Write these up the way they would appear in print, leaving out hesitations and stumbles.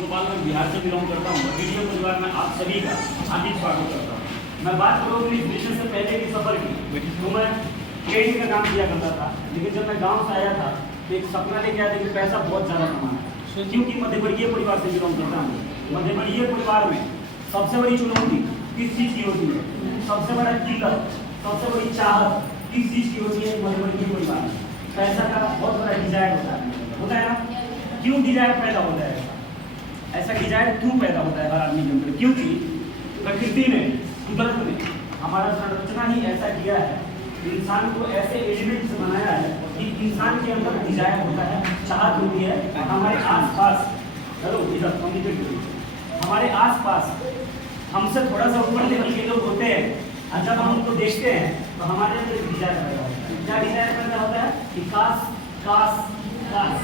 गोपाल मैं बिहार से बिलोंग करता हूँ। वीडियो परिवार में आप सभी का हार्दिक स्वागत करता हूँ। मैं बात करूँ अपनी बिजनेस से पहले की सफर की, तो मैं ट्रेडिंग का काम किया करता था। लेकिन जब मैं गाँव से आया था तो एक सपना लेके आया था कि पैसा बहुत ज़्यादा कमाना है, क्योंकि मध्यवर्गीय परिवार से बिलोंग करता हूँ। मध्यवर्गीय परिवार में सबसे बड़ी चुनौती किस चीज़ की होती है? सबसे बड़ा दिक्कत, सबसे बड़ी चाहत किस चीज़ की होती है? मध्यवर्गीय परिवार में पैसा का बहुत बड़ा डिजायर होता है ना? क्यों डिजायर पैदा होता है? ऐसा डिजायर क्यों पैदा होता है हर आदमी के अंदर? क्योंकि प्रकृति ने, कुदरत ने हमारा संरचना ही ऐसा किया है, इंसान को ऐसे एलिमेंट से बनाया है कि इंसान के अंदर डिजायर होता है, चाहत होती है। हमारे आसपास, हेलो इधर कम्युनिकेट करिए, हमारे आसपास हमसे थोड़ा सा ऊपर लेवल के लोग होते हैं, और जब हम उनको देखते हैं तो हमारे अंदर डिजायर पैदा होता है। क्या डिजायर पैदा होता है कि काश काश काश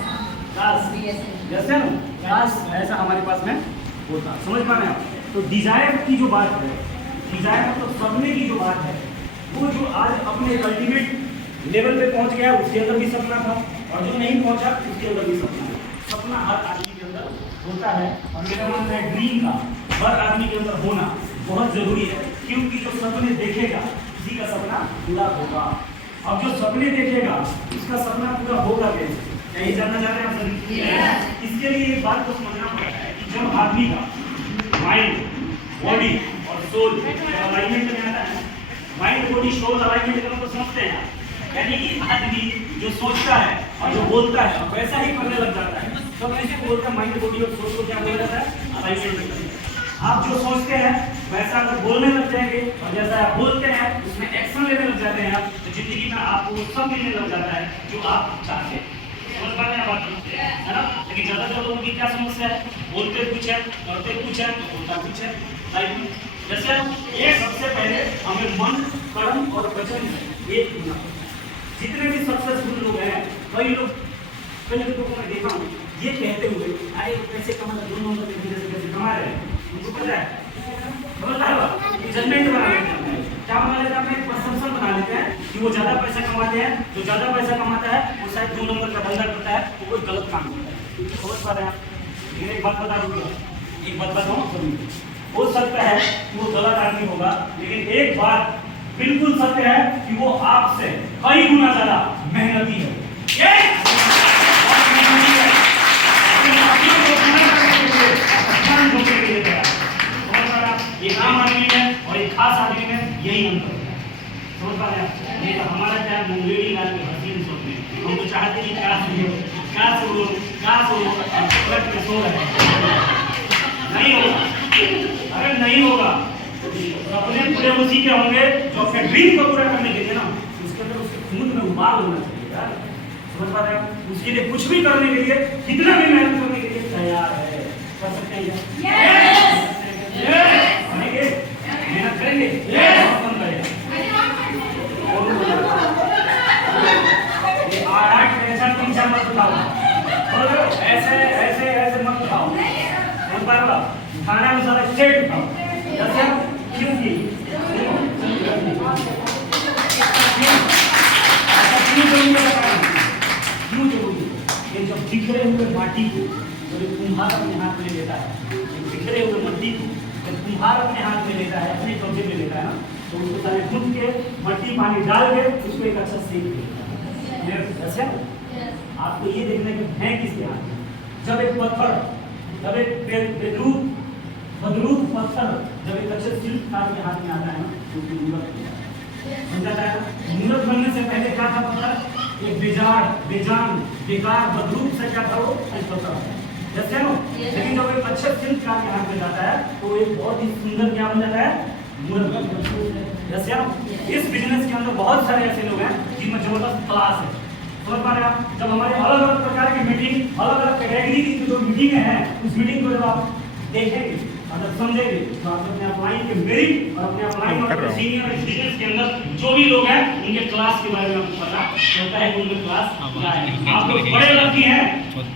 काश जैसे ना काश ऐसा हमारे पास में होता। समझ पा रहे हैं आप? तो डिजायर की जो बात है, डिजायर मतलब सपने की जो बात है, वो जो आज अपने अल्टीमेट लेवल पे पहुंच गया उसके अंदर भी सपना था, और जो नहीं पहुंचा उसके अंदर भी सपना है। सपना हर आदमी के अंदर होता है, और मेरा मानना है ड्रीम का हर आदमी के अंदर होना बहुत जरूरी है, क्योंकि जो सपने देखेगा उसी का सपना पूरा होगा। अब जो सपने देखेगा उसका सपना पूरा होगा कैसे? क्या ये जानना चाहते हैं आप सभी? इसके लिए एक बात को समझना पड़ता है कि जब आदमी का माइंड, बॉडी और सोल अलाइनमेंट में आता है, माइंड बॉडी सोल अलाइनमेंट का मतलब समझते हैं, यानी कि आदमी जो सोचता है और जो बोलता है वैसा ही करने लग जाता है। तो ऐसे बोलकर माइंड बॉडी और सोल को क्या हो जाता है? अलाइनमेंट में। आप जो सोचते हैं वैसा अगर बोलने लग जाएंगे, और जैसा आप बोलते हैं उसमें एक्शन लेने लग जाते हैं, तो जिंदगी में आपको वो सब मिलने लग जाता है जो आप चाहते हैं। समझ पा रहे हैं बात, है ना? लेकिन ज़्यादातर लोगों की क्या समस्या है? बोलते कुछ है, करते कुछ है, तो होता कुछ है। जैसे ये सबसे पहले हमें मन, कर्म और वचन एक होना। जितने भी सक्सेसफुल लोग हैं, कई लोगों को मैं देखा हूँ ये कहते हुए अरे पैसे कमाना, दोनों कैसे कमा रहे हैं, उनको पता है, जजमेंट बना लेते हैं। क्या बना लेते हैं? अपने परसेप्शन बना लेते हैं कि वो ज़्यादा पैसा कमाते हैं, जो ज़्यादा पैसा कमाता है वो शायद 2 नंबर का धंधा करता है, वो कोई गलत काम करता है। समझ पा रहे हैं आप? लेकिन एक बात बता दूँगा, एक बात बताऊँ सभी, हो सकता है कि वो गलत आदमी होगा, लेकिन एक बात बिल्कुल सत्य है कि वो आपसे कई गुना ज़्यादा मेहनती है। एक आम आदमी में और एक खास आदमी में यही अंतर है। समझ पा रहे हैं? ये तो हमारा क्या मुंगेरी लाल के हसीन सोचते हैं, हम तो चाहते हैं कि सो रहे नहीं होगा। अगर नहीं होगा तो अपने पूरे उसी के होंगे जो अपने ड्रीम को पूरा करने के लिए ना, उसके अंदर उसके खून में उबाल होना चाहिए यार। समझ पा रहे हैं? उसके लिए कुछ भी करने के लिए, कितना भी मेहनत करने के लिए तैयार है। कर सकते हैं मेहनत करेंगे, मत उठाओ, ऐसे ऐसे ऐसे मत उठाओ, खाना में सारा स्ट्रेट उठाओ। जैसे क्योंकि क्यों जरूरी है? जब बिखरे हुए माटी को जब कुम्हार अपने हाथ में लेता है, बिखरे हुए मट्टी को जब कुम्हार अपने हाथ में लेता है, अपने कब्जे में लेता है ना, तो उसको सारे घुट के मट्टी पानी डाल के उसको एक अच्छा सेक देता है। जैसे आपको ये देखने के है किसके हाथ में? जब एक पत्थर, जब एक बदरूप पत्थर जब एक अच्छे शिल्पकार के हाथ में आता है ना, तो उसकी मूर्त समझा जाए। मूर्त बनने से पहले क्या था पत्थर? एक बेजार, बेजान, बेकार, बदरूप से क्या था वो? पत्थर जैसे ना। लेकिन जब एक अच्छे शिल्पकार के हाथ में जाता है तो एक बहुत ही सुंदर क्या बन जाता है? मूर्त। जैसे इस बिजनेस के अंदर बहुत सारे ऐसे लोग हैं जिनमें जबरदस्त क्लास है। समझ पा रहे हैं आप? जब हमारे अलग अलग प्रकार की मीटिंग, अलग अलग कैटेगरी की जो मीटिंग है, उस मीटिंग को जब आप देखेंगे और जब समझेंगे तो आप अपने अपलाइन के मेरिट और अपने अपलाइन और सीनियर बिजनेस के अंदर जो भी लोग हैं उनके क्लास के बारे में आपको पता होता है कि उनके क्लास क्या है। आप लोग बड़े लड़की हैं,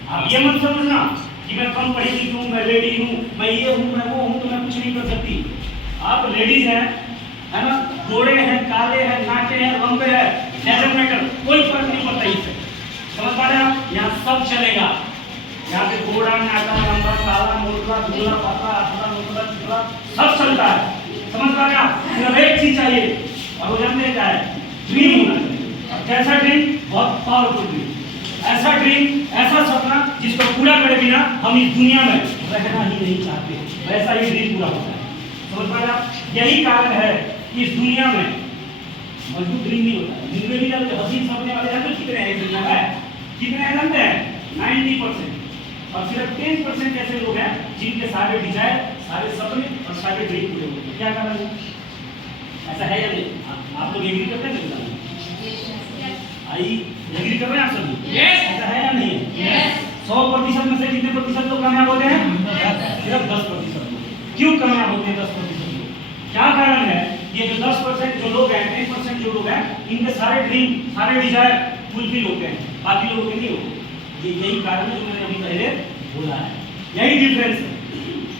आप ये मत समझना कि मैं कम पढ़ी लिखी हूँ, मैं लेडी हूँ, मैं ये हूँ, मैं वो हूँ, तो मैं कुछ नहीं कर सकती। आप लेडीज हैं, है ना, गोरे हैं, काले हैं, नाटे हैं, लंबे हैं, डजंट मैटर, कोई फर्क नहीं पड़ता इससे। समझ पा रहे हैं आप? यहाँ सब चलेगा। यहाँ पे घोड़ा, नाटा, लंबा, काला, मोटा, पोतला दुबला पतला अथवा मोटला चिकला सब चलता है। समझ पा रहे हैं आप? सिर्फ एक चीज चाहिए और वो जानते हैं क्या है? ड्रीम होना चाहिए। और कैसा ड्रीम? बहुत पावरफुल ड्रीम, ऐसा ड्रीम, ऐसा सपना जिसको पूरा करे बिना हम इस दुनिया में रहना ही नहीं चाहते, वैसा ही ड्रीम पूरा होता है। समझ पा रहे आप? यही कारण है कि इस दुनिया में मजबूत ड्रीम नहीं होता है। जिनमें भी जाते हसीन सपने वाले जानते कितने हैं इस दुनिया में? कितने हैं जानते हैं? 90%। और सिर्फ 10% ऐसे लोग हैं जिनके सारे डिजायर, सारे सपने और सारे ड्रीम पूरे होते हैं। क्या कारण है? ऐसा है या नहीं? आप लोग एग्री करते हैं? आई एग्री कर रहे हैं आप सभी? ऐसा है या नहीं? 100% में से कितने प्रतिशत लोग कामयाब होते हैं? सिर्फ 10% लोग। क्यों कामयाब होते हैं 10% लोग? क्या कारण है? ये जो 10% जो लोग हैं, 10% जो लोग हैं, इनके सारे ड्रीम, सारे डिजायर फुलफिल होते हैं, बाकी लोगों के नहीं होते। ये यही कारण है जो मैंने अभी पहले बोला है, यही डिफरेंस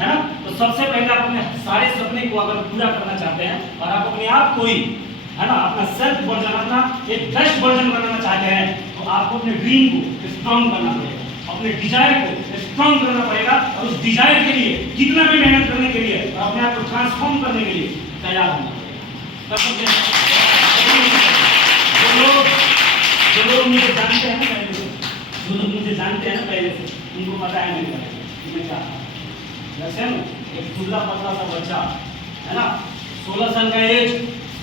है ना? तो सबसे पहले आप अपने सारे सपने को अगर पूरा करना चाहते हैं और आप अपने आप को ही, है ना, अपना सेल्फ वर्जन, अपना एक बेस्ट वर्जन बनाना चाहते हैं, तो आपको अपने ड्रीम को स्ट्रॉन्ग करना पड़ेगा, अपने डिजायर को स्ट्रॉन्ग करना पड़ेगा और उस डिजायर के लिए कितना भी मेहनत करने के लिए और अपने आप को ट्रांसफॉर्म करने के लिए तैयार होना पड़ेगा। जो लोग मुझे जानते हैं ना पहले से, जो लोग मुझे जानते हैं ना पहले से, उनको पता है मेरे बारे में मैं क्या था। जैसे ना एक दुबला पतला सा बच्चा है ना, 16 साल का एज,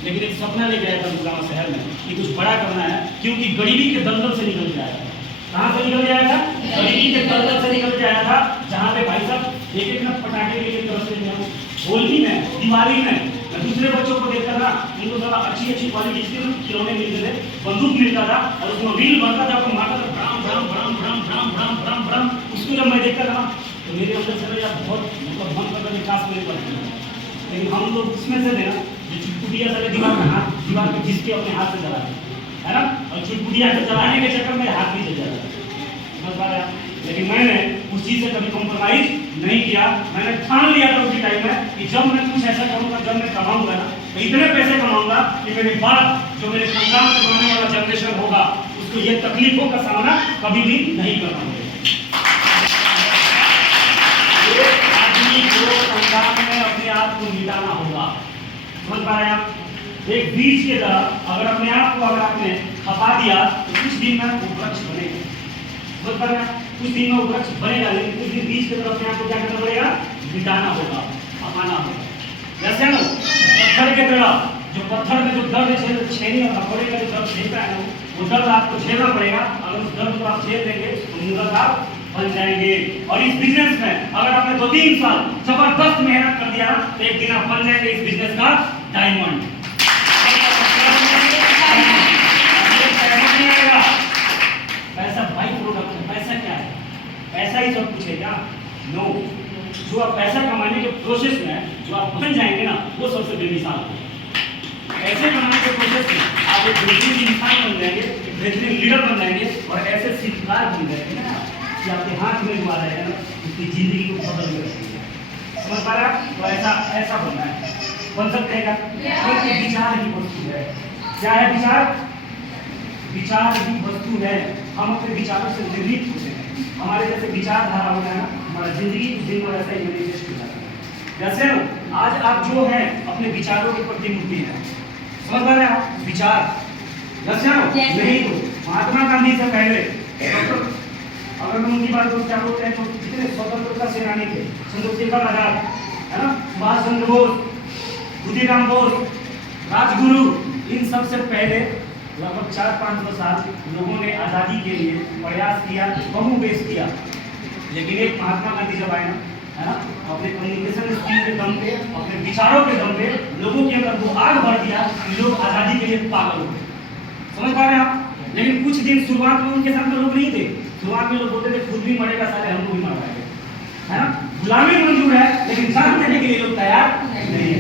लेकिन एक सपना लेके आया था गुड़गांव शहर में कि कुछ बड़ा करना है, क्योंकि गरीबी के दलदल से निकल के आया था। कहाँ से निकल के आया था? गरीबी के दलदल से निकल के आया था, जहाँ पे भाई साहब एक एक ना पटाखे लेके तरफ से होली में, दिवाली में दूसरे बच्चों को देखकर ना उनको थोड़ा अच्छी क्वालिटी के खिलौने मिलते थे, बंदूक मिलता था और उसमें रील बनता था, तो मारता था Bram Bram Bram Bram Bram Bram Bram Bram. उसको जब मैं देखता था तो मेरे अंदर से यार बहुत मतलब मन करता था काश मेरे पास। लेकिन हम लोग उसमें से थे ना जो चुटपुटिया सारे दीवार पे घिस के अपने हाथ से जलाते है ना, और चुटपुटिया को जलाने के चक्कर में हाथ भी जल जाता है। लेकिन मैंने उस चीज से कभी कॉम्प्रोमाइज नहीं किया। मैंने ठान लिया था उसी टाइम में कि जब मैं कुछ ऐसा करूंगा, जब मैं कमाऊंगा ना, तो इतने पैसे कमाऊंगा कि मेरे बाद जो मेरे खानदान से बनने वाला जनरेशन होगा उसको ये तकलीफों का सामना कभी भी नहीं करना पड़ेगा। आदमी को खानदान में अपने आप को मिटाना होगा। समझ पा रहे हैं आप? एक बीज की तरह अगर अपने आप को अगर आपने खपा दिया तो कुछ दिन में वो वृक्ष बनेगा। समझ पा रहे हैं? कुछ दिन में वो वृक्ष बनेगा, लेकिन कुछ दिन बीज की तरह अपने आप को क्या करना पड़ेगा? मिटाना होगा, खपाना होगा। जैसे ना पत्थर के तरह, जो पत्थर में जो दर्द छेनी और हथौड़े का जो दर्द झेलता है ना, वो दर्द आपको झेलना पड़ेगा। अगर उस दर्द को आप झेल देंगे तो मूर्ख आप बन जाएंगे। और इस बिजनेस में अगर आपने 2-3 साल जबरदस्त मेहनत कर दिया तो एक दिन आप बन जाएंगे इस बिजनेस का डायमंड। पैसा बाई प्रोडक्ट है, पैसा क्या है? पैसा ही सब कुछ है क्या? नो। जो आप पैसा कमाने के प्रोसेस में जो आप बन जाएंगे ना, वो सबसे बेमिसाल है। पैसे कमाने के प्रोसेस में आप एक बेहतरीन इंसान बन जाएंगे, एक बेहतरीन लीडर बन जाएंगे और ऐसे शिल्पकार बन जाएंगे ना कि आपके हाथ में जो आ जाएगा ना उसकी जिंदगी को बदल के रखेंगे। समझ पा रहे हैं? तो ऐसा बनना है, बन सकते हैं क्या? क्योंकि विचार ही वस्तु है। क्या है विचार? विचार ही वस्तु है। हम अपने विचारों से निर्मित होते हैं। हमारे जैसे विचारधारा होता है ना, हमारा जिंदगी दिन भर ऐसा ही मैनिफेस्ट हो जाता है। जैसे आज आप जो हैं अपने विचारों की प्रतिमूर्ति हैं। समझ पा रहे हैं आप? विचार जैसे नहीं तो महात्मा गांधी से पहले अगर हम उनकी बात क्या बोलते हैं तो कितने स्वतंत्रता सेनानी थे। चंद्रशेखर आजाद, है ना, सुभाष चंद्र बोस, खुदीराम बोस, राजगुरु, इन सबसे पहले लगभग 400-500 साल लोगों ने आज़ादी के लिए प्रयास किया, कमोबेश किया। लेकिन एक महात्मा गांधी जब आए ना, है ना, अपने कम्युनिकेशन स्किल के दम पे, अपने विचारों के दम पे लोगों के अंदर वो आग भर दिया कि लोग आज़ादी के लिए पागल हो गए। समझ पा रहे हैं आप? लेकिन कुछ दिन शुरुआत में उनके साथ लोग नहीं थे। शुरुआत में लोग बोलते थे खुद भी मरेगा साले, हमको भी मरवाएंगे, है ना, गुलामी मंजूर है, लेकिन जान देने के लिए लोग तैयार नहीं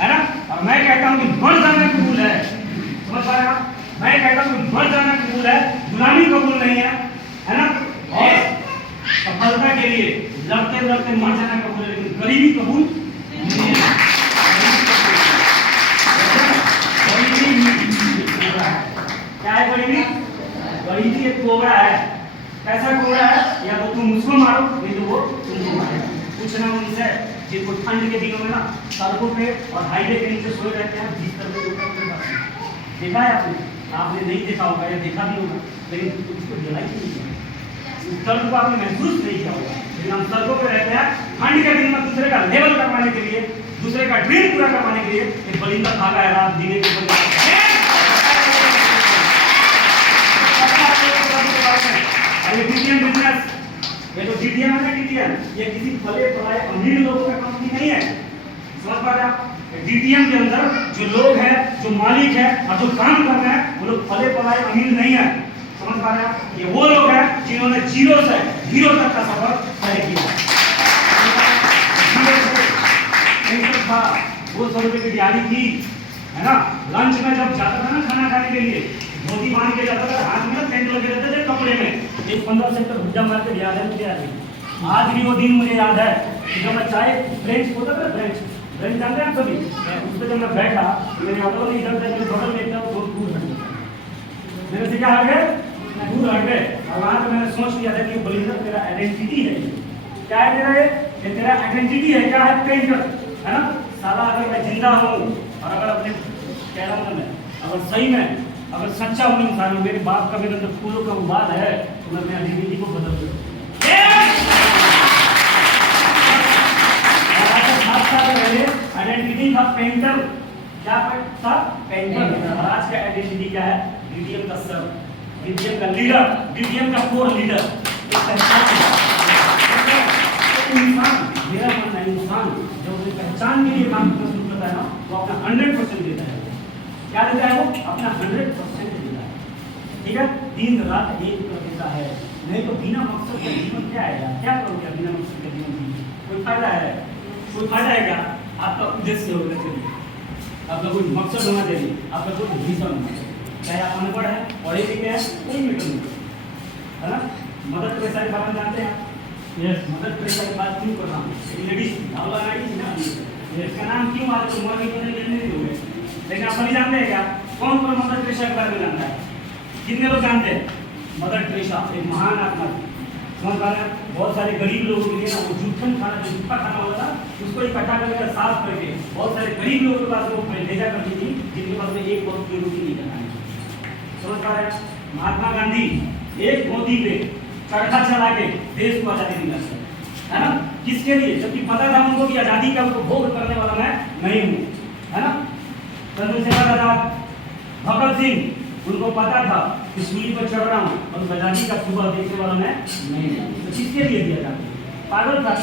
है ना। और मैं कहता हूँ कि मर जाना कबूल है। समझ पा रहे हैं आप? मैं कहता हूँ कि मर जाना कबूल है, गुलामी कबूल नहीं है ना। और सफलता के लिए लड़ते लड़ते मर जाना कबूल है, लेकिन गरीबी कबूल नहीं है। क्या है गरीबी? गरीबी एक कोबरा है। कैसा कोबरा है? या तो तुम उसको मारो, नहीं तो वो तुमको मारेगा। पूछना उनसे जिनको ठंड के दिनों में ना सड़कों पे और हाईवे के नीचे सोए रहते हैं, भीतर में देखा है आपने? आपने नहीं देखा होगा या देखा भी होगा, लेकिन उसको जलाई नहीं किया, उस दर्द को आपने महसूस नहीं किया होगा। लेकिन हम सड़कों पे रहते हैं ठंड के दिन में, दूसरे का लेवल करवाने के लिए, दूसरे का ड्रीम पूरा करवाने के लिए एक बलिंदा भागा है रात जीने के बिजनेस। ये जो डीटीएम है ना, डीटीएम ये किसी फले फलाए अमीर लोगों का कंपनी नहीं है, समझ पा रहे आप? डीटीएम के अंदर जो लोग हैं, जो मालिक है और जो काम कर रहे हैं, वो लोग फले फलाए अमीर नहीं है, समझ पा रहे हैं? ये वो लोग हैं जिन्होंने जीरो से हीरो तक का सफर तय किया। था वो 100 रुपए की दिहाड़ी थी, है ना? लंच में जब जाता था ना खाना खाने के लिए, धोती बांध के जाता था, हाथ में पेंट लगे रहते थे कपड़े में, एक 15 सेक्टर भुज्जा मार के याद है मुझे, आज भी वो दिन मुझे याद है कि जब मैं चाय फ्रेंच होता था, फ्रेंच जानते हैं आप सभी, उस पर जब मैं बैठा मेरे ऑटो ने इधर से मेरे बगल में एकदम दूर हट गया, मेरे से क्या हट गए, दूर हट गए। और वहाँ पर मैंने सोच लिया था कि बलिंदा तेरा आइडेंटिटी है, क्या है तेरा, ये तेरा आइडेंटिटी है, क्या है? पेंटर, है ना? साला अगर मैं जिंदा हूँ और अगर अपने कह रहा हूँ मैं, अगर सही में अगर सच्चा हूँ इंसान, मेरे बाप का मेरे अंदर फूलों का उबाल है, तो मैं अपनी आइडेंटिटी को बदल दूँ। आइडेंटिटी था पेंटर, क्या था? पेंटर। और आज का आइडेंटिटी क्या है? डीटीएम का सर, डीटीएम का लीडर, डीटीएम का कोर लीडर। इंसान, मेरा मानना है, इंसान जो अपनी पहचान के लिए काम करना शुरू करता है ना, वो अपना 100% देता है। क्या देता है? वो अपना 100% देता है, ठीक है? दिन रात एक कर देता है, नहीं तो बिना मकसद का जीवन क्या आएगा? क्या करोगे बिना मकसद का जीवन? कोई फायदा है? कोई फायदा है क्या? आपका उद्देश्य होना चाहिए, आपका कोई मकसद होना चाहिए, आपका कोई विजन होना चाहिए। चाहे आप अनपढ़ है, पढ़े लिखे हैं, कोई मैटर नहीं, है ना? मदद टेरेसा के बारे में जानते हैं? यस, मदर टेरेसा की बात क्यों कर रहा हूँ? लेडीज भावला नाइट थी ना, इसका नाम क्यों आज तो मर गई नहीं होंगे, लेकिन आप सभी जानते हैं क्या? कौन कौन मदर टेरेसा के बारे में जानता है? कितने लोग जानते हैं? मदर टेरेसा एक महान आत्मा थी, समझ पा रहे हैं? बहुत सारे गरीब लोगों के लिए ना वो जूठन खाना, जो जूठा खाना होता था, उसको इकट्ठा करके साफ करके बहुत सारे गरीब लोगों के पास वो भेजा करती थी, जिनके पास में एक वक्त की रोटी नहीं बनानी, समझ पा रहे हैं? महात्मा गांधी एक गोदी पे चरखा चला के देश को आजादी दिला, है ना? किसके लिए? जबकि पता था उनको कि आजादी का उनको भोग करने वाला मैं नहीं हूँ, है ना? चंद्रशेखर आजाद, भगत सिंह, उनको पता था कि सूली पर चढ़ रहा हूँ और उस आजादी का सुबह देखने वाला मैं नहीं हूँ। तो किसके लिए दिया जाता? पागल था,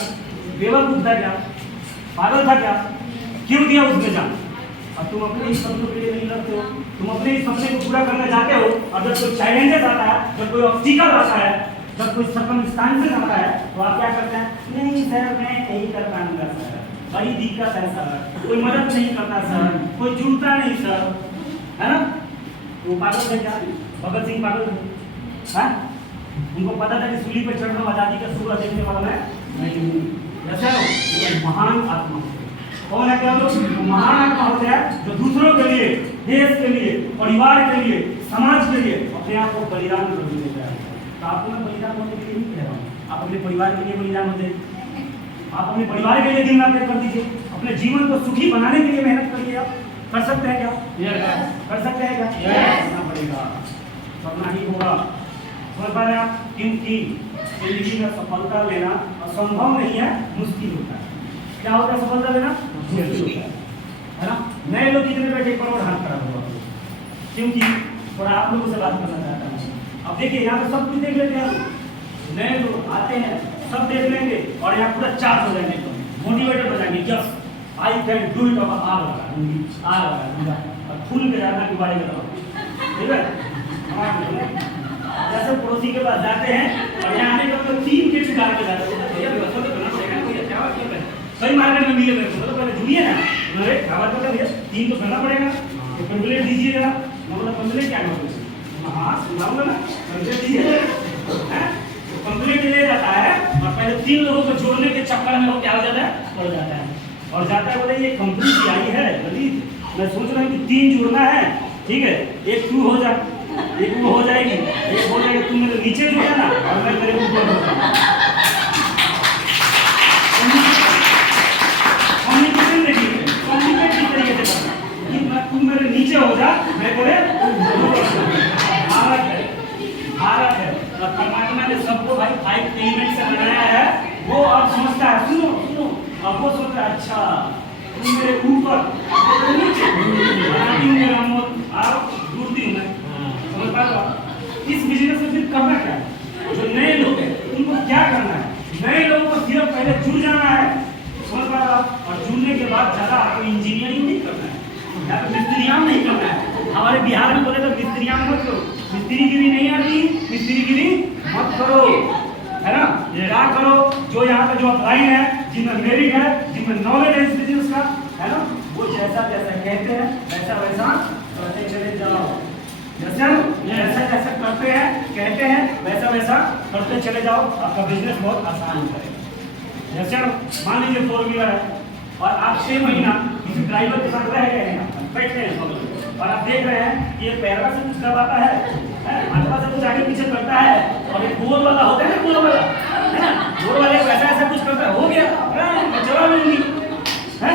बेवकूफ था क्या? पागल था क्या? क्यों दिया उसने जान? और तुम अपने ही सपनों के लिए नहीं लड़ते हो, तुम अपने ही सपने को पूरा करने जाते हो, और जब कोई चैलेंजेस आता है, जब कोई ऑब्स्टिकल आता है, जब कोई सर्कमस्टेंसेस आता है, तो आप क्या करते हैं? नहीं सर, मैं यही कर पाऊंगा सर, बड़ी दिक्कत है सर, कोई मदद नहीं करता सर, कोई जुड़ता नहीं सर, है ना? वो पागल थे क्या? भगत सिंह पागल थे, हाँ? उनको पता था कि सूली पर चढ़ना आजादी का सूरज देखने वाला मैं नहीं हूँ। ऐसा महान आत्मा कौन है? क्या लोग महान आत्मा होते हैं जो दूसरों के लिए, देश के लिए, परिवार के लिए, समाज के लिए अपने आप को बलिदान कर देते हैं। तो आपको मैं बलिदान होने के लिए नहीं कह रहा हूँ, आप अपने परिवार के लिए बलिदान हो जाइए, आप अपने परिवार के लिए दिन रात कर दीजिए, अपने जीवन को सुखी बनाने के लिए मेहनत करिए। आप कर सकते हैं क्या? कर सकते हैं क्या? करना पड़ेगा, करना ही होगा, समझ पा रहे हैं आप? क्योंकि जिंदगी में सफलता लेना असंभव नहीं है, मुश्किल होता है। क्या होता है सफलता लेना? मुश्किल होता है ना? नए लोग कितने बैठे करोड़ हाथ खड़ा हुआ, क्योंकि थोड़ा आप लोगों से बात करना चाहता हूँ। अब देखिए यहाँ पे सब कुछ देख लेते हैं, नए लोग आते हैं, सब देख लेंगे और यहाँ पूरा चार्ज हो जाएंगे, मोटिवेटेड हो जाएंगे, yes I can do it. और आ रहा और फूल के जाना के बारे में बताओ, ठीक है? जैसे पड़ोसी के पास जाते हैं और यहाँ आने का 3 किट डाल के जाते हैं, भैया व्यवस्था तो करना पड़ेगा, कोई क्या बात है? कई मार्केट में मिले मेरे को, मतलब पहले जुड़िए ना, मेरे खाबार करता भैया 3 तो करना पड़ेगा, तो कंप्लेंट दीजिएगा, मतलब कंप्लेंट क्या करोगे? हाँ सुनाऊंगा ना, कंप्लेंट दीजिए, कंप्लेंट ले जाता है और पहले 3 लोगों को जोड़ने के चक्कर में वो क्या हो जाता है? पड़ जाता है और जाता है, बोले ये कंपनी की आई है ललित, मैं सोच रहा हूँ कि 3 जोड़ना है, ठीक है, एक तू हो जा, एक वो हो जाएगी, एक हो जाएगी, तुम मेरे नीचे जो है ना और मैं तेरे ऊपर हो जाऊंगा। तुम मेरे ऊपर नीचे मेरा मोल आओ ढूंढती हूँ मैं, समझ पा रहे हो? इस बिजनेस में फिर करना क्या है? जो नए लोग हैं उनको क्या करना है? नए लोगों को सिर्फ पहले जुड़ जाना है, समझ पा रहे हो? और जुड़ने के बाद ज़्यादा आपको इंजीनियरिंग नहीं करना है, या तो मिस्त्रियाम नहीं करना है। हमारे बिहार में बोले तो मिस्त्रियाम मत करो, मिस्त्रीगिरी नहीं आती, मिस्त्रीगिरी मत करो, है ना? क्या करो? जो यहाँ पे जो अपलाइन है, जिनमें मेरिट है, जिनमें नॉलेज है इस बिजनेस का, है ना, वो जैसा जैसा कहते हैं वैसा वैसा करते चले जाओ। जैसा जैसा करते हैं कहते हैं वैसा वैसा करते चले जाओ, आपका बिजनेस बहुत आसान हो जाएगा। जैसे मान लीजिए 4 व्हीलर है और आप 6 महीना किसी ड्राइवर के साथ रह गए हैं, बैठे हैं और आप देख रहे हैं कि ये पैरवा से कुछ करवाता है, हाथवा से कुछ आगे पीछे करता है, और एक गोल वाला होता है ना, गोल वाला है ना, गोल वाले वैसा ऐसा कुछ करता है, हो गया मैं चला लूंगी, है?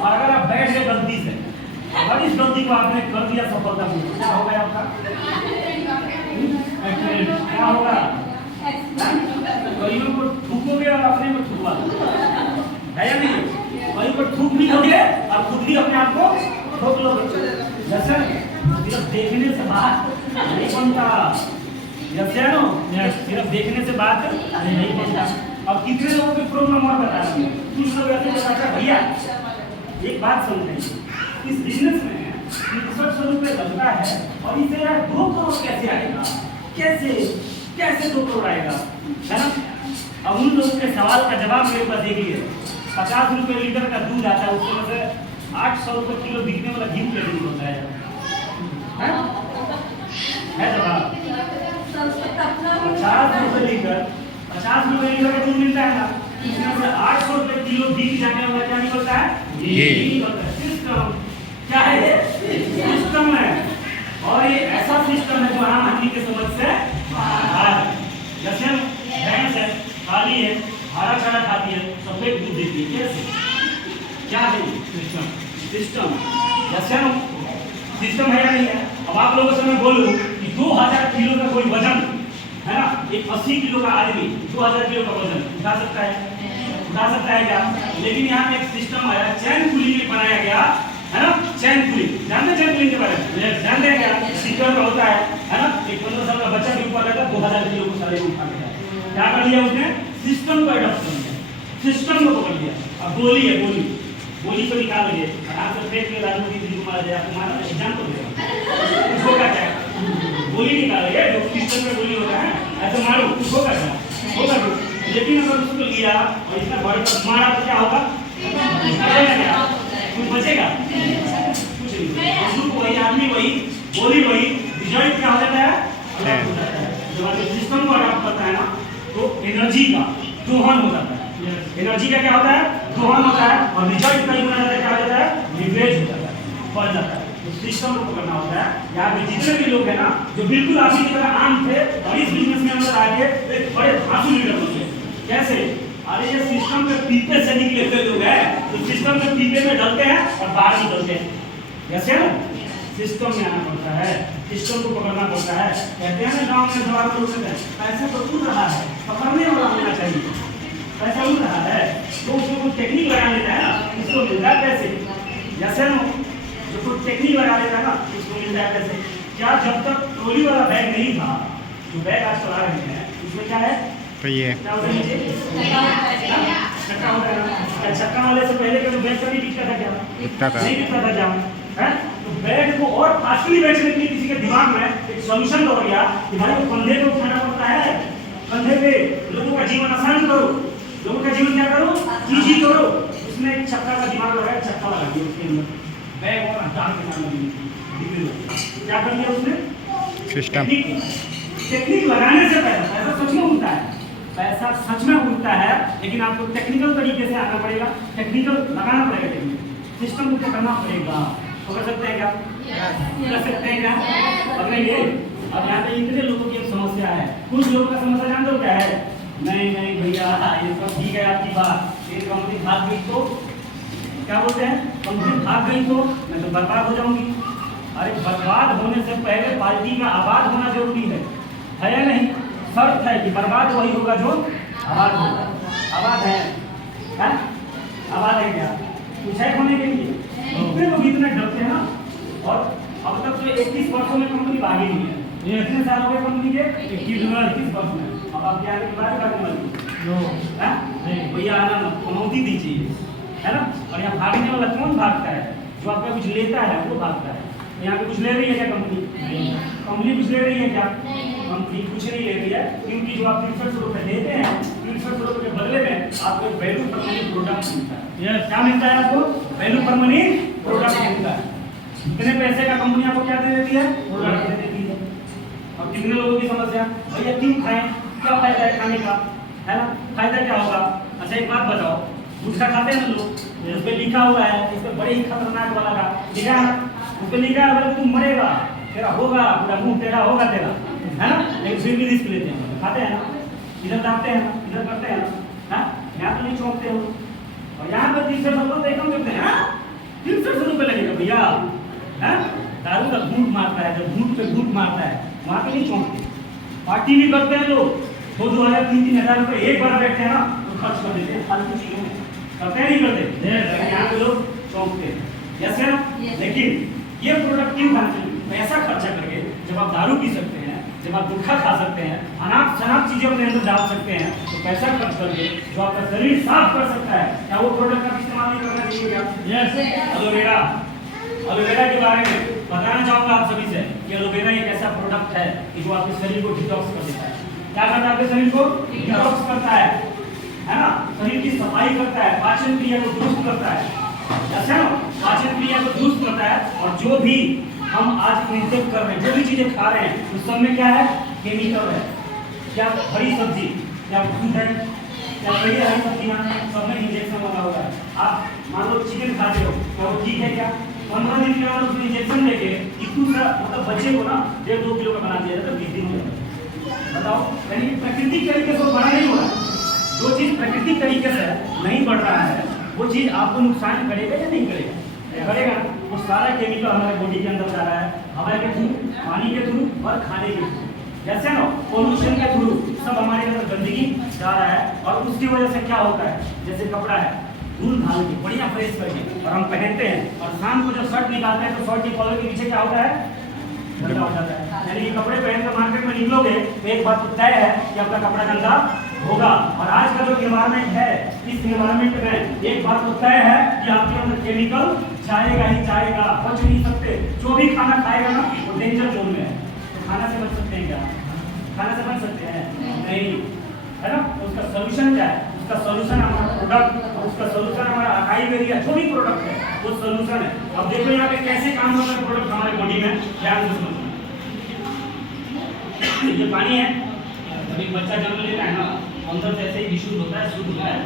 और अगर आप बैठ गए गलती से और इस गलती को आपने कर दिया सफलतापूर्वक, क्या होगा आपका? क्या होगा? कईयों को ठूकोगे और अपने को ठुकवा दोगे, है या नहीं? कईयों को ठूक भी दोगे और खुद भी अपने आप को ठोक लोगे। जैसे सिर्फ देखने से बात नहीं बनता, जैसे है ना, सिर्फ देखने से बात नहीं बनता। अब कितने लोगों की प्रॉब्लम और बता रही है, कुछ लोग ऐसे बताते हैं भैया एक बात समझ, इस बिजनेस में 6100 रुपये लगता है और इसे यार 2 करोड़ कैसे आएगा? कैसे 2 करोड़ आएगा, है ना? अब उन लोगों के सवाल का जवाब मेरे पास देखिए, 50 रुपये लीटर का दूध आता है, उसमें से 800 रुपये किलो बिकने वाला घी कैसे नहीं होता है जवाब? 50 रुपये लीटर का दूध मिलता है ना, इसमें से 800 रुपये किलो बिक जाने वाला क्या निकलता है? सिस्टम। क्या है ये? सिस्टम है, और ये ऐसा सिस्टम है जो आम आदमी के समझ से बाहर है। जैसे भैंस है, काली है, हरा चारा खाती है, सफेद दूध देती है, कैसे? क्या है सिस्टम? जैसे सिस्टम है या नहीं है? अब आप लोगों से मैं बोलूं कि 2000 किलो का कोई वजन है ना, एक 80 किलो का आदमी 2000 किलो का वजन उठा सकता है क्या? लेकिन यहाँ पे एक सिस्टम आया, चैन पुली में बनाया गया, है ना? चैन पुली, जानते चैन पुली के बारे में? जानते हैं क्या? सीकर में होता है ना, एक 15 साल का बच्चा के ऊपर रहता है, 2000 किलो को सारे उठा के जाए। क्या कर लिया उसने? सिस्टम को अडॉप्ट कर लिया, सिस्टम को पकड़ लिया। अब गोली है, गोली को निकाल लिए, आप तो फेंक के राजनीति जी को मारा जाए, आपको मारा एग्जाम्पल देगा, कुछ होगा क्या? गोली निकालेंगे, जो सिस्टम में गोली होता है, ऐसे मारो, कुछ होगा क्या? होगा कुछ। लेकिन अगर उसको लिया और इसका बॉडी पर मारा तो क्या होगा? कुछ बचेगा? कुछ नहीं। वही आदमी वही, गोली वही, रिजल्ट क्या हो जाता है? जब आप सिस्टम को अडॉप्ट करता है ना, तो एनर्जी का दोहन हो जाता है। एनर्जी का क्या होता है? दोहन होता है, और रिजल्ट का ही बना जाता है, क्या हो जाता है? लिवरेज हो जाता है, बढ़ जाता है। तो सिस्टम को पकड़ना होता है। यहाँ पे जितने भी लोग हैं ना, जो बिल्कुल आप ही की तरह आम थे और इस बिजनेस में अंदर आके एक बड़े धांसू लीडर बन गए। कैसे? अरे ये सिस्टम के पीपे से निकले हुए लोग हैं, तो सिस्टम के पीपे में डलते हैं और बाहर निकलते हैं। कैसे ना? सिस्टम में आना पड़ता है, सिस्टम को पकड़ना पड़ता है। कहते हैं ना गाँव में जवाब लोग कहते हैं पैसे तो उड़ रहा है, पकड़ने वाला होना चाहिए। पैसा उड़ रहा है तो उसको कुछ टेक्निक लगा लेता है ना, उसको मिलता है पैसे। जैसे ना जो कुछ टेक्निक लगा लेता है ना, उसको मिलता है पैसे। क्या जब तक ट्रॉली वाला बैग नहीं था, जो बैग आज चला रहे हैं, उसमें क्या है? तो ये चक्का होता है ना। चक्का वाले से पहले का जो बैग कभी बिकता था क्या? नहीं बिकता था क्या? है? तो बैग को और फास्टली बेचने के लिए किसी के दिमाग में एक सॉल्यूशन हो गया कि भाई वो कंधे पे उठाना पड़ता है, कंधे पे लोगों का जीवन आसान करो, लोगों का जीवन क्या करो? इजी करो। उसने एक चक्का का दिमाग लगाया, चक्का लगा दिया उसके अंदर, बैग और हटान के साथ लगी। क्या कर दिया उसने? सिस्टम। टेक्निक लगाने से पैसा सच में उठता है, पैसा सच में उठता है, लेकिन आपको टेक्निकल तरीके से आना पड़ेगा, टेक्निकल लगाना पड़ेगा, टेक्निक सिस्टम को पकड़ना पड़ेगा। तो कर सकते हैं क्या? कर सकते हैं क्या? पकड़ेंगे। अब यहाँ पे इतने लोगों की एक समस्या है, कुछ लोगों का समस्या जानते हो क्या है? नहीं भैया, ये सब ठीक है आपकी बात, ये कंपनी भाग गई तो क्या बोलते हैं? कंपनी भाग गई तो मैं तो बर्बाद हो जाऊंगी। अरे बर्बाद होने से पहले पार्टी का आबाद होना जरूरी है या नहीं? शर्त है कि बर्बाद वही होगा जो आबाद होगा। आबाद है? आबाद है क्या? कुछ है खोने के लिए? इतने लोग इतने डरते हैं ना। और अब तक तो 21 वर्षों में कंपनी भागी नहीं है। ये इतने साल हो गए कंपनी के 21 वर्ष में। अब आप क्या आगे बात करने वाली है? भैया आना मत, कमौती दीजिए, है ना। और यहाँ भागने वाला कौन भागता है? जो आपका कुछ लेता है वो भागता है। यहाँ पे कुछ ले रही है क्या कंपनी? कंपनी कुछ ले रही है क्या? कंपनी कुछ नहीं ले रही है, क्योंकि जो आप 63 रुपए देते हैं, 63 रुपए के बदले में आपको वैल्यू फॉर मनी प्रोडक्ट मिलता है। क्या मिलता है आपको? वैल्यू फॉर मनी प्रोडक्ट मिलता है। इतने पैसे का कंपनी आपको क्या दे देती है? प्रोडक्ट दे देती है। अब कितने लोगों की समस्या, भैया क्यों खाएं, क्या फायदा है खाने का, है ना? फायदा क्या होगा? अच्छा एक बात बताओ, गुटखा खाते हैं ना लोग, उस पे लिखा हुआ है, इस पे बड़े ही खतरनाक वाला का लिखा है, उस पे लिखा है तू मरेगा, तेरा होगा, पूरा मुंह तेरा होगा तेरा, है ना। लेकिन फिर भी रिस्क लेते हैं, खाते हैं ना, इधर दाबते हैं ना, इधर करते हैं ना, यहाँ तो नहीं चौंकते हो। और यहाँ पर 63 रुपए कम करते हैं, 63 रुपए लगेगा भैया, है। दारू का घूंट मारता है, जब घूंट पे घूंट मारता है वहाँ पे नहीं चौंकते। पार्टी भी करते हैं लोग, 2,000 3,000 रुपए एक बार बैठते हैं ना तो खर्च कर देते हैं फालतू चीजों में, करते नहीं करते? यहाँ पे लोग चौंकते हैं, जैसे ना। लेकिन ये प्रोडक्ट क्यों खाते हैं? पैसा खर्चा करके जब आप दारू पी सकते हैं, जब आप गुटखा खा सकते हैं, अनाप शनाप चीजें अपने अंदर डाल सकते हैं, तो पैसा खर्च करके जो आपका शरीर साफ कर सकता है, क्या वो प्रोडक्ट का इस्तेमाल नहीं करना चाहिए क्या? एलोवेरा, एलोवेरा के बारे में बताना चाहूंगा आप सभी से कि एलोवेरा एक ऐसा प्रोडक्ट है कि जो आपके शरीर को डिटॉक्स कर देता है। क्या करता है? आपके शरीर को डिटॉक्स करता है ना। शरीर की सफाई करता है, पाचन क्रिया को दुरुस्त करता है, जैसे ना पाचन क्रिया को दुरुस्त करता है। और जो भी हम आज इंटेक कर रहे हैं, जो भी चीजें खा रहे हैं, उस सब में क्या है? केमिकल है। क्या हरी सब्जी, क्या दूध है, क्या कई हरी सब्जियां, सब में इंजेक्शन लगा हुआ है। आप मान लो चिकन खाते हो, क्या वो ठीक है क्या? 15 दिन के बाद उसमें इंजेक्शन लेके इतना मतलब बच्चे को ना 1.5-2 किलो का बना दिया जाता है, 20 दिन में। बताओ, यानी प्राकृतिक तरीके से वो बड़ा नहीं हो रहा है। जो चीज प्राकृतिक तरीके से नहीं बढ़ रहा है, वो चीज आपको नुकसान करेगा या नहीं करेगा? करेगा। वो सारा केमिकल हमारे बॉडी के अंदर जा रहा है, हवा के थ्रू, पानी के थ्रू और खाने के थ्रू, जैसे ना पोल्यूशन के थ्रू सब हमारे अंदर गंदगी जा रहा है। और उसकी वजह से क्या होता है? जैसे कपड़ा है, धूल डाल के बढ़िया फ्रेश करके और हम पहनते हैं, और शाम को जब शर्ट निकालते हैं तो शर्ट की कॉलर के नीचे क्या होता है? गंदा हो जाता है। यानी ये कपड़े पहनकर मार्केट में निकलोगे तो एक बात तो तय है कि आपका कपड़ा गंदा होगा। और आज का जो एनवायरनमेंट है, इस एनवायरनमेंट में एक बात तो तय है कि आपके अंदर केमिकल जाएगा ही जाएगा, बच नहीं सकते। जो भी खाना खाएगा ना वो डेंजर जोन में है। तो खाना से बच सकते हैं क्या? खाना से बच सकते हैं? नहीं, है ना। तो उसका सोल्यूशन क्या है? उसका सोल्यूशन हमारा प्रोडक्ट, उसका सोल्यूशन हमारा अकाई वेरिया, जो भी प्रोडक्ट है वो सोल्यूशन है। अब देखो यहाँ पे कैसे काम करता है प्रोडक्ट हमारे बॉडी में, ध्यान से समझो। ये पानी है, अभी बच्चा जन्म लेता है ना, अंदर से ऐसे ही विशुद्ध होता है, शुद्ध होता है,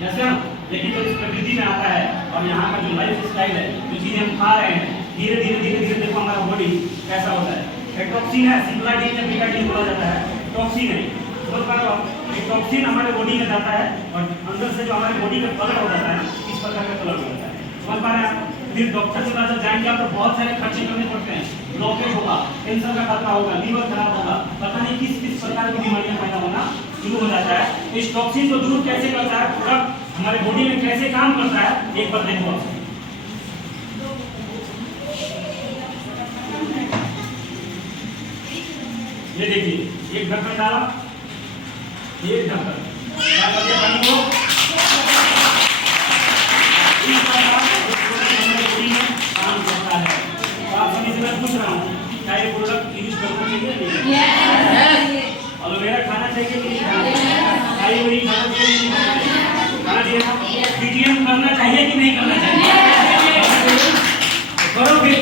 जैसे ना। लेकिन जब इस प्रकृति में आता है और यहाँ का जो लाइफ स्टाइल है, जो चीजें हम खा रहे हैं, धीरे धीरे धीरे धीरे देखो हमारा बॉडी कैसा होता है। टॉक्सिन है, सिप्लाडीन या बीटाडीन बोला जाता है, टॉक्सिन है। बोल पा रहे हो? टॉक्सिन हमारे बॉडी में जाता है और अंदर से जो हमारे बॉडी का कलर हो जाता है, इस प्रकार का कलर हो जाता है। समझ पा रहे हैं? फिर डॉक्टर के पास जाएंगे आप तो बहुत सारे खर्चे करने पड़ते हैं, ब्लॉकेज होगा, कैंसर का खतरा होगा, लीवर खराब होगा, पता नहीं किस किस प्रकार की बीमारियां पैदा होना शुरू हो जाता है। इस टॉक्सिन को दूर कैसे करता है प्रोडक्ट, हमारे बॉडी में कैसे काम करता है, एक बार देखो। ये देखिए, एक ढक्कन डाला, एक ढक्कन क्या कर दिया पानी को, काम करता है। तो आप सभी से मैं पूछ रहा हूँ, क्या ये प्रोडक्ट यूज करना चाहिए नहीं? एलोवेरा खाना चाहिए कि नहीं खाना चाहिए? खाना चाहिए खाना चाहिए ना? पीटीएम करना चाहिए कि नहीं करना चाहिए? करो फिर,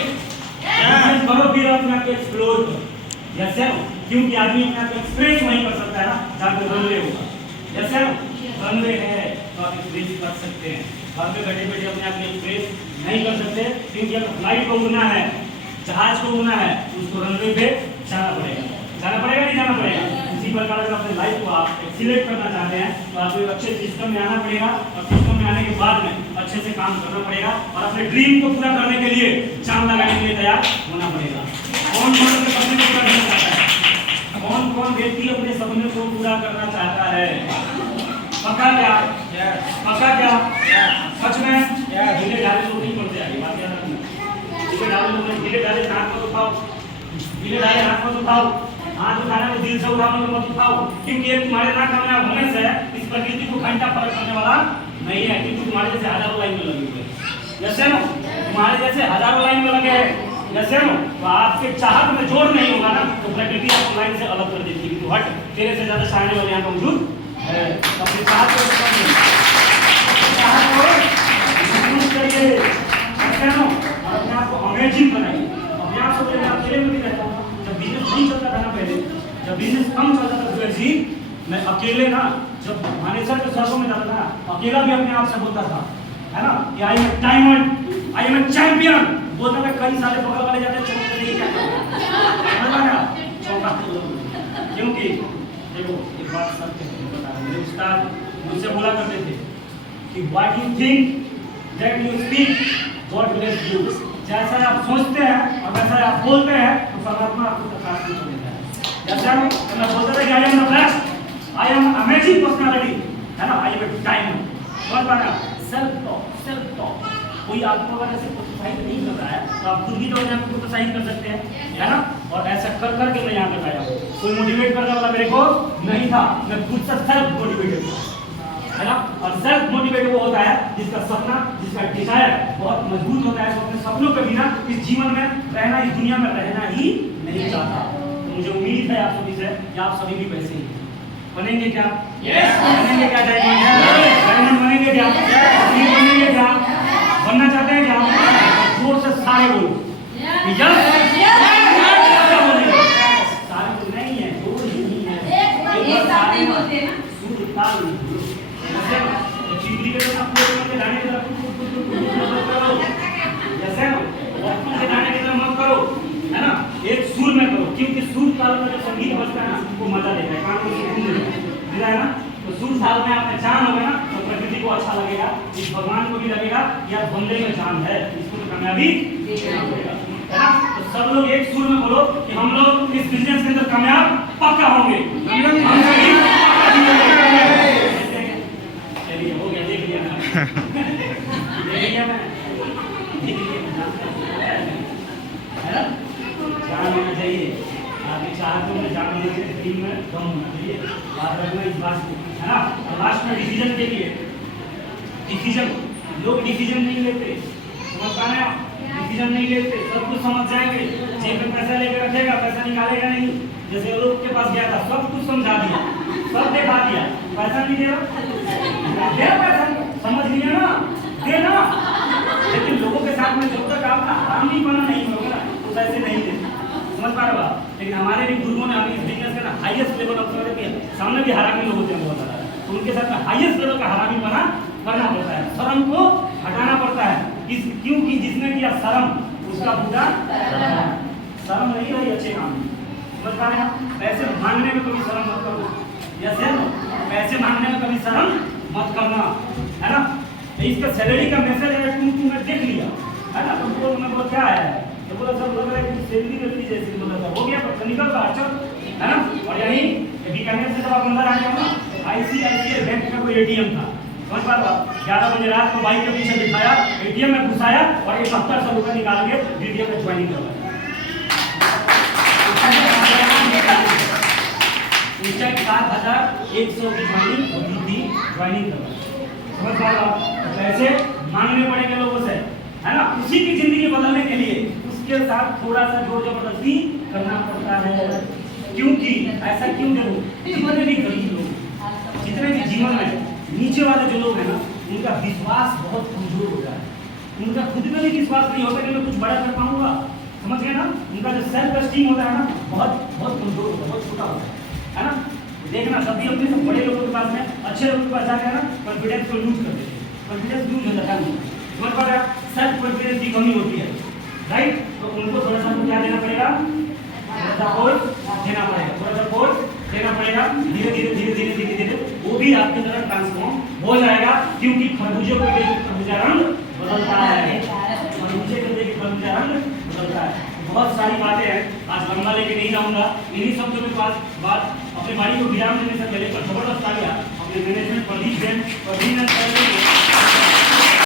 करो फिर अपने आप को एक्सप्लोर करो, जैसे क्योंकि आदमी अपने आप को एक्सप्रेस वहीं कर सकता है ना जहाँ पे रनवे होगा। जैसे रनवे है तो आप एक्सप्रेस कर सकते हैं, घर पे बैठे बैठे अपने आप को एक्सप्रेस नहीं कर सकते, क्योंकि अगर फ्लाइट को उड़ना है, जहाज को उड़ना है, उसको रनवे पे जाना पड़ेगा, नहीं जाना पड़ेगा। इसी प्रकार अगर अपने लाइफ को आप एक्सीलेट करना चाहते हैं तो आपको एक अच्छे सिस्टम में आना पड़ेगा, और सिस्टम में आने के बाद में अच्छे से काम करना पड़ेगा, और अपने ड्रीम को पूरा करने के लिए जान लगाने के लिए तैयार होना पड़ेगा। कौन कौन अपने सपने को पूरा करना चाहता है? कौन कौन व्यक्ति अपने सपने को पूरा करना चाहता है? पक्का क्या? पक्का क्या? सच में? नीचे डालो, ढीले डाले हाथ मत उठाओ, ढीले डाले हाथ मत उठाओ, हाथ उठाने में दिल से उठाओ मत उठाओ, क्योंकि ये तुम्हारे ना कामयाब होने से इस प्रकृति को घंटा फर्क करने वाला नहीं है, क्योंकि तुम्हारे जैसे हजारों लाइन में लगे हुए हैं, जैसे ना तुम्हारे जैसे हजारों लाइन में लगे हैं, जैसे ना तो आपके चाहत में जोड़ नहीं होगा ना तो प्रकृति आपको लाइन से अलग कर देती है, तो हट तेरे से ज्यादा शायरी वाले यहाँ मौजूद है, अपनी चाहत को करिए, अपने आप को अमेजिंग बनाइए, अपने आप से मैं अकेले में भी रहता हूँ, जब बिजनेस नहीं चलता था ना पहले, जब बिजनेस कम चलता था जी मैं अकेले ना जब मैनेजर के शहरों में जाता था अकेला भी अपने आप से बोलता था, है ना कि I am diamond, I am champion, बोलता था कई सारे बगल वाले जाते चौंक नहीं क्या चौंका, क्योंकि देखो एक बात सबके बता रहा हूँ, मेरे उस्ताद मुझसे बोला करते थे कि what you think that you speak God bless you, जैसा आप सोचते हैं और वैसा आप बोलते हैं तो परमात्मा आपको प्रकाशित कर देता है, जैसे मैं बोलता था कि I am the best, I am amazing personality, है ना, आई एम डायमंड, समझ पा रहे हैं, सेल्फ टॉक, कोई आपको अगर ऐसे प्रोत्साहित नहीं कर रहा है तो आप खुद भी तो यहाँ पे प्रोत्साहित कर सकते हैं, है ना, और ऐसा कर करके मैं यहाँ तक आया हूँ, कोई मोटिवेट करने वाला मेरे को नहीं था, मैं खुद से सेल्फ मोटिवेटेड था, है ना, और सेल्फ मोटिवेट वो होता है जिसका सपना, जिसका डिजायर बहुत मजबूत होता है, तो अपने सपनों के बिना इस जीवन में रहना, इस दुनिया में रहना ही नहीं चाहता, तो मुझे उम्मीद है आप सभी से कि आप सभी भी वैसे ही बनेंगे क्या? बनेंगे क्या? डायमंड बनेंगे क्या? बनेंगे क्या? बनना चाहते हैं क्या? जोर से सारे बोलो, सारे तो नहीं है, दो ही है, एक साथ नहीं बोलते ना, चिमनी के लाने की तरफ जैसे लाने की तरफ मत करो, है ना, एक सुर में करो, क्योंकि सुर ताल में जब संगीत बजता है ना वो मजा देता है, कान को सुकून देता है ना, तो सुर ताल में आपका जान होगा ना तो प्रकृति को अच्छा लगेगा, इस भगवान को भी लगेगा यार बंदे में जान है, इसको तो कामयाबी देना पड़ेगा, है ना, तो सब लोग एक सुर में बोलो कि हम लोग इस बिजनेस के अंदर कामयाब पक्का होंगे, हम सभी चलिए हो गया, देख लिया ना, देख लिया मैं, है ना, जान होना चाहिए, आपकी चाहतों में जान होनी चाहिए, टीम में दम होना चाहिए, बात रखना इस बात को, है ना, और लास्ट में डिसीजन के लिए, डिसीजन लोग डिसीजन नहीं लेते, समझ पा रहे हैं आप, डिसीजन नहीं लेते, सब कुछ समझ जाएंगे, जेब में पैसा लेकर रखेगा, पैसा निकालेगा नहीं, जैसे लोग के पास गया था सब कुछ समझा दिया, सब दिखा दिया, पैसा नहीं दे रहा, दे पैसा, समझ लिया ना, दे ना, लेकिन लोगों के साथ में जब तक आप आराम नहीं बना नहीं करोगे ना तो पैसे नहीं दे, समझ पा रहे हो आप, लेकिन हमारे भी गुरुओं ने हमें इस बिजनेस का ना हाईएस्ट लेवल ऑफ किया, सामने भी हरामी लोग होते हैं बहुत ज़्यादा, तो उनके साथ में हाईएस्ट लेवल का हरामी बना करना पड़ता है, शर्म को हटाना पड़ता है, क्योंकि जिसने किया शर्म उसका पूरा शर्म नहीं रही अच्छे काम में, समझ पा रहे हैं, पैसे मांगने में कभी शर्म मत करो, जैसे पैसे मांगने में कभी शर्म मत करना, है ना, इसका सैलरी का मैसेज है तुमने देख लिया, है ना, तो बोल मैं बोला क्या है, तो बोला सब लग रहा है कि सैलरी मिलती जैसे, बोला था हो गया पर निकल का अच्छा, है ना, और यही बीकानेर से जब आप अंदर आ गए ना ICICI बैंक का कोई ATM था, समझ पा रहे हो, 11 बजे रात को बाइक के पीछे बिठाया, ATM में घुसाया और 7100 रुपये निकाल के DTM में ज्वाइनिंग करवाया, उसका 7100 की ज्वाइनिंग होती थी, ज्वाइनिंग करवाया, समझ पा रहे हो, पैसे मांगने पड़ेंगे लोगों से, है ना, उसी की जिंदगी बदलने के लिए उसके साथ थोड़ा सा जोर जबरदस्ती करना पड़ता है, क्योंकि ऐसा क्यों देखो, जितने भी गरीब लोग, जितने भी जीवन में नीचे वाले जो लोग हैं ना उनका विश्वास बहुत कमजोर हो जाता है, उनका खुद में भी विश्वास नहीं होता कि मैं कुछ बड़ा कर पाऊंगा, समझ गए ना, उनका जो सेल्फ एस्टीम होता है ना बहुत बहुत कमजोर होता है, बहुत छोटा होता है ना, देखना सभी अपने सब बड़े लोगों के पास में अच्छे लोगों के पास जाकर ना कॉन्फिडेंस को लूज कर देते हैं, कॉन्फिडेंस लूज हो जाता है, समझ पा रहे हैं, सेल्फ कॉन्फिडेंस की कमी होती है, राइट, तो उनको थोड़ा सा क्या देना पड़ेगा, सपोर्ट देना पड़ेगा, थोड़ा सा सपोर्ट देना पड़ेगा, धीरे धीरे धीरे धीरे धीरे धीरे वो भी आपकी तरह ट्रांसफॉर्म हो जाएगा, क्योंकि खरबूजे को देख खरबूजा रंग बदलता है, खरबूजे को देख खरबूजा रंग बदलता है, बहुत सारी बातें हैं, आज लंबा लेके नहीं जाऊंगा, इन्हीं शब्दों के पास बात अपने बाड़ी को विराम देने से पहले जबरदस्त आ गया अपने मैनेजमेंट प्रदीप जैन